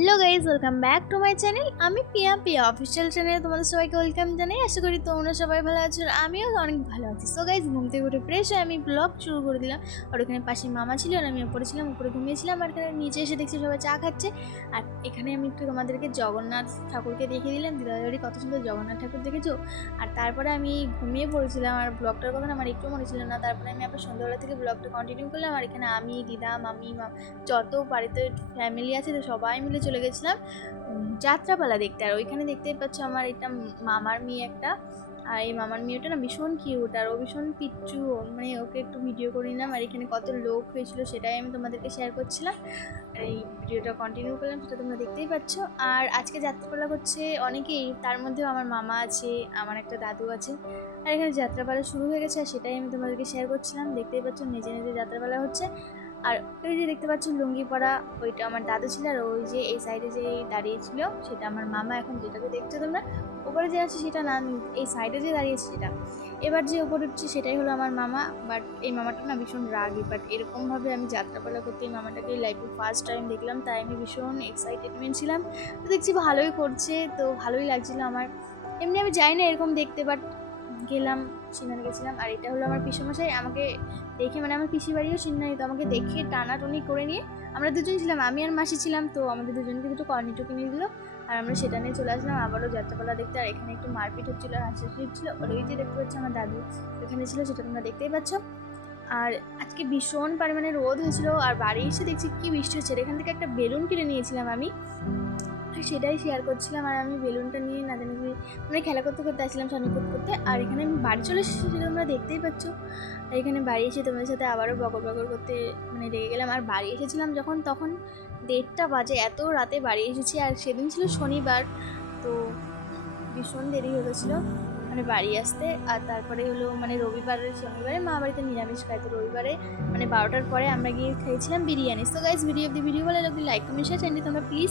Hello guys, welcome back to my channel. আমি পিয়া official চ্যানেলে তোমাদের সবাইকে ওয়েলকাম জানাই। আশা করি তোমরা সবাই ভালো আছো, আর আমিও অনেক ভালো আছি। সো গাইজ, ঘুম থেকে উঠে ফ্রেশ হয়ে আমি ব্লগ শুরু করে দিলাম। আর ওখানে পাশে মামা ছিল, আর আমি উপরে ছিলাম, উপরে ঘুমিয়েছিলাম। আর এখানে নিচে এসে দেখছি সবাই চা খাচ্ছে। আর এখানে আমি একটু তোমাদেরকে জগন্নাথ ঠাকুরকে দেখিয়ে দিলাম। দিদাবাড়ি কত সুন্দর জগন্নাথ ঠাকুর দেখেছো। আর তারপরে আমি ঘুমিয়ে পড়েছিলাম, আর ব্লগটার কথা আমার একটু মনে ছিল না। তারপরে আমি আবার সন্ধ্যাবেলা থেকে ব্লগটা কন্টিনিউ করলাম। আর এখানে আমি, দিদা, মামি, যত বাড়িতে ফ্যামিলি আছে তো সবাই মিলে চলে গেছিলাম যাত্রাপালা দেখতে। আর ওইখানে দেখতেই পাচ্ছ আমার এটা মামার মেয়ে একটা। আর এই মামার মেয়েটা না ভীষণ কিউট, আর ও ভীষণ পিচ্চু, মানে ওকে একটু ভিডিও করে নিলাম। আর এখানে কত লোক হয়েছিল সেটাই আমি তোমাদেরকে শেয়ার করছিলাম। আর এই ভিডিওটা কন্টিনিউ করলাম, সেটা তোমরা দেখতেই পাচ্ছ। আর আজকে যাত্রাপালা করছে অনেকেই, তার মধ্যেও আমার মামা আছে, আমার একটা দাদু আছে। আর এখানে যাত্রাপালা শুরু হয়ে গেছে, আর সেটাই আমি তোমাদেরকে শেয়ার করছিলাম। দেখতেই পাচ্ছ নিজে নিজে যাত্রাপালা হচ্ছে। আর ওই যে দেখতে পাচ্ছ লুঙ্গি পরা, ওইটা আমার দাদু ছিল। আর ওই যে এই সাইডে যে দাঁড়িয়েছিল সেটা আমার মামা। এখন যেটাকে দেখছো তোমরা ওপরে যে আছে সেটা না, এই সাইডে যে দাঁড়িয়েছে সেটা। এবার যে ওপরে উঠছে সেটাই হলো আমার মামা। বাট এই মামাটা না ভীষণ রাগী, বাট এরকমভাবে আমি যাত্রাপালা করতে এই মামাটাকে লাইফে ফার্স্ট টাইম দেখলাম, তাই আমি ভীষণ এক্সাইটেডমেন্ট ছিলাম। তো দেখছি ভালোই করছে, তো ভালোই লাগছিলো আমার। এমনি আমি যাই না এরকম দেখতে, বাট গেলাম, সেখানে গেছিলাম। আর এটা হলো আমার পিসেমশাই, আমাকে দেখে, মানে আমার পিসি বাড়িও চিন্নাই, তো আমাকে দেখে টানাটুনি করে নিয়ে আমরা দুজন ছিলাম, আমি আর মাসি ছিলাম, তো আমাদের দুজনকে দুটো কর্নিটো কিনে দিল। আর আমরা সেটা নিয়ে চলে আসলাম আবারও যাত্রাপালা দেখতে। আর এখানে একটু মারপিট হচ্ছিলো, আর হাসাহাসি হচ্ছিল। আর ওই যে দেখতে পাচ্ছি আমার দাদু এখানে ছিল, সেটা তোমরা দেখতেই পাচ্ছ। আর আজকে ভীষণ পরিমাণে রোদ হয়েছিল, আর বাড়ি এসে দেখছি কি বৃষ্টি হচ্ছে। এখান থেকে একটা বেলুন কিনে নিয়েছিলাম আমি, সেটাই শেয়ার করছিলাম। আর আমি বেলুনটা নিয়ে না জানি মানে খেলা করতে করতে আসছিলাম, সামনে করতে। আর এখানে আমি বাড়ি চলে এসেছি, সেটা তোমরা দেখতেই পাচ্ছ। আর এখানে বাড়ি এসে তোমাদের সাথে আবারও বকর বকর করতে মানে লেগে গেলাম। আর বাড়ি এসেছিলাম যখন, তখন 1:30 বাজে, এত রাতে বাড়ি এসেছি। আর সেদিন ছিল শনিবার, তো ভীষণ দেরি হয়ে গেছিলো মানে বাড়ি আসতে। আর তারপরে হলো মানে শনিবারে মা বাড়িতে নিরামিষ খায়, তো রবিবারে মানে 12টার পরে আমরা গিয়ে খেয়েছিলাম বিরিয়ানি। সো গাইস, ভিডিও ভালো লাগলে লাইক কমেন্ট শেয়ার, চ্যানেলটি তোমরা প্লিজ